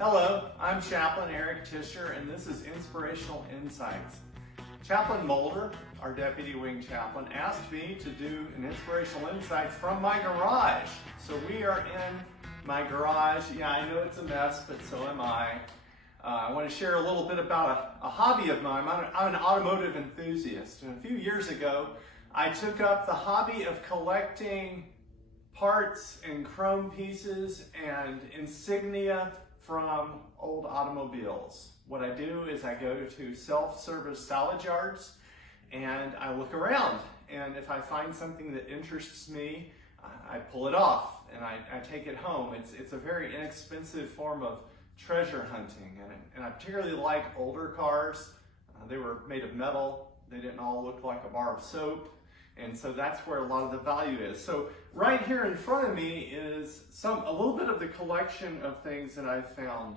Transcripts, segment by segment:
Hello, I'm Chaplain Eric Tischer, and this is Inspirational Insights. Chaplain Mulder, our Deputy Wing Chaplain, asked me to do an Inspirational Insights from my garage. So we are in my garage. Yeah, I know it's a mess, but so am I. I want to share a little bit about a hobby of mine. I'm an automotive enthusiast, and a few years ago, I took up the hobby of collecting parts and chrome pieces and insignia from old automobiles. What I do is I go to self-service salvage yards and I look around, and if I find something that interests me, I pull it off and I take it home. It's a very inexpensive form of treasure hunting, and I particularly like older cars. They were made of metal. They didn't all look like a bar of soap. And so that's where a lot of the value is. So right here in front of me is a little bit of the collection of things that I've found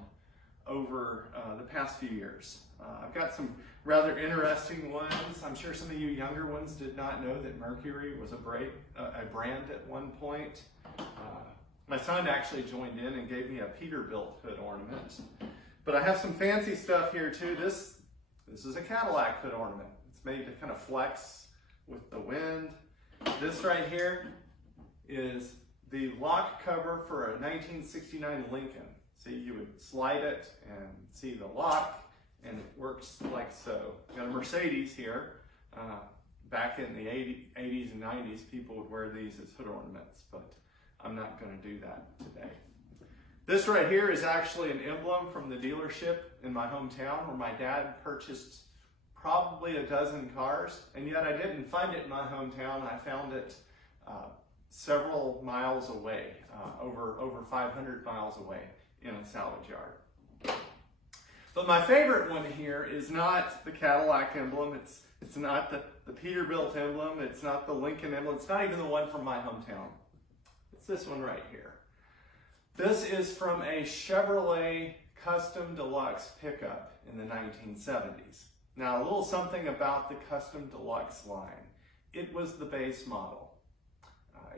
over the past few years. I've got some rather interesting ones. I'm sure some of you younger ones did not know that Mercury was a brand at one point. My son actually joined in and gave me a Peterbilt hood ornament. But I have some fancy stuff here too. This is a Cadillac hood ornament. It's made to kind of flex with the wind. This right here is the lock cover for a 1969 Lincoln. See, you would slide it and see the lock, and it works like so. Got a Mercedes here. Back in the 80s and 90s, people would wear these as hood ornaments, but I'm not going to do that today. This right here is actually an emblem from the dealership in my hometown where my dad purchased probably a dozen cars, and yet I didn't find it in my hometown. I found it several miles away, over 500 miles away in a salvage yard. But my favorite one here is not the Cadillac emblem. It's not the Peterbilt emblem. It's not the Lincoln emblem. It's not even the one from my hometown. It's this one right here. This is from a Chevrolet Custom Deluxe pickup in the 1970s. Now, a little something about the Custom Deluxe line. It was the base model.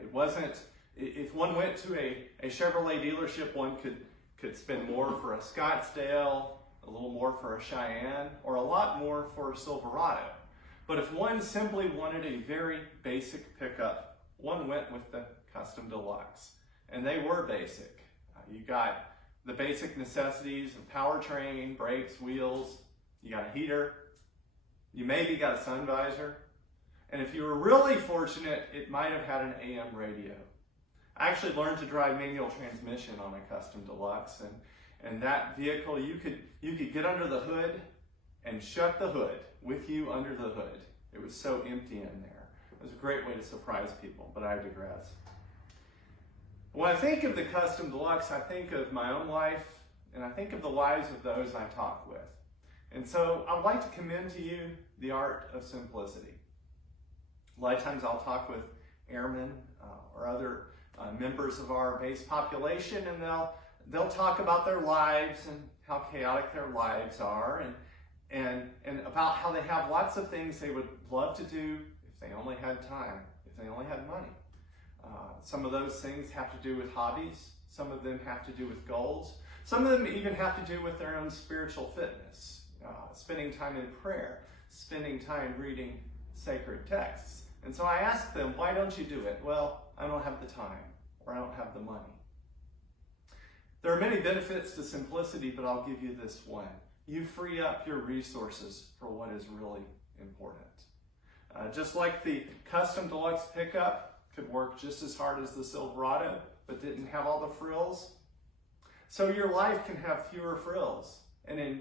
It wasn't, if one went to a Chevrolet dealership, one could spend more for a Scottsdale, a little more for a Cheyenne, or a lot more for a Silverado. But if one simply wanted a very basic pickup, one went with the Custom Deluxe. And they were basic. You got the basic necessities of powertrain, brakes, wheels. You got a heater. You maybe got a sun visor. And if you were really fortunate, it might have had an AM radio. I actually learned to drive manual transmission on a Custom Deluxe, and that vehicle, you could get under the hood and shut the hood with you under the hood. It was so empty in there. It was a great way to surprise people, but I digress. When I think of the Custom Deluxe, I think of my own life, and I think of the lives of those I talk with. And so I would like to commend to you the art of simplicity. A lot of times I'll talk with airmen or other members of our base population, and they'll talk about their lives and how chaotic their lives are, and about how they have lots of things they would love to do if they only had time, if they only had money. Some of those things have to do with hobbies. Some of them have to do with goals. Some of them even have to do with their own spiritual fitness. Spending time in prayer, spending time reading sacred texts. And so I asked them, why don't you do it? Well, I don't have the time, or I don't have the money. There are many benefits to simplicity, but I'll give you this one. You free up your resources for what is really important. Just like the Custom Deluxe pickup could work just as hard as the Silverado, but didn't have all the frills, so your life can have fewer frills. And in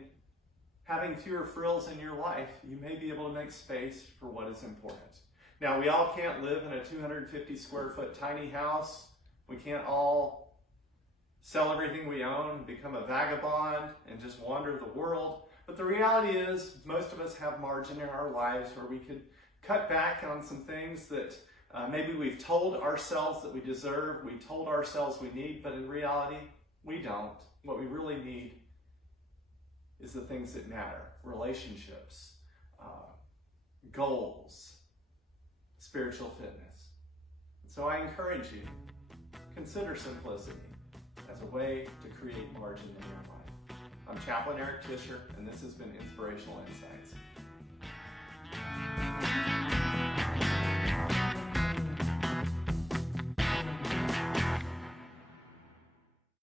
having fewer frills in your life, you may be able to make space for what is important. Now, we all can't live in a 250 square foot tiny house. We can't all sell everything we own and become a vagabond and just wander the world. But the reality is, most of us have margin in our lives where we could cut back on some things that maybe we've told ourselves that we deserve, we told ourselves we need, but in reality, we don't. What we really need is the things that matter: relationships, goals, spiritual fitness. So I encourage you, consider simplicity as a way to create margin in your life. I'm Chaplain Eric Tischer, and this has been Inspirational Insights.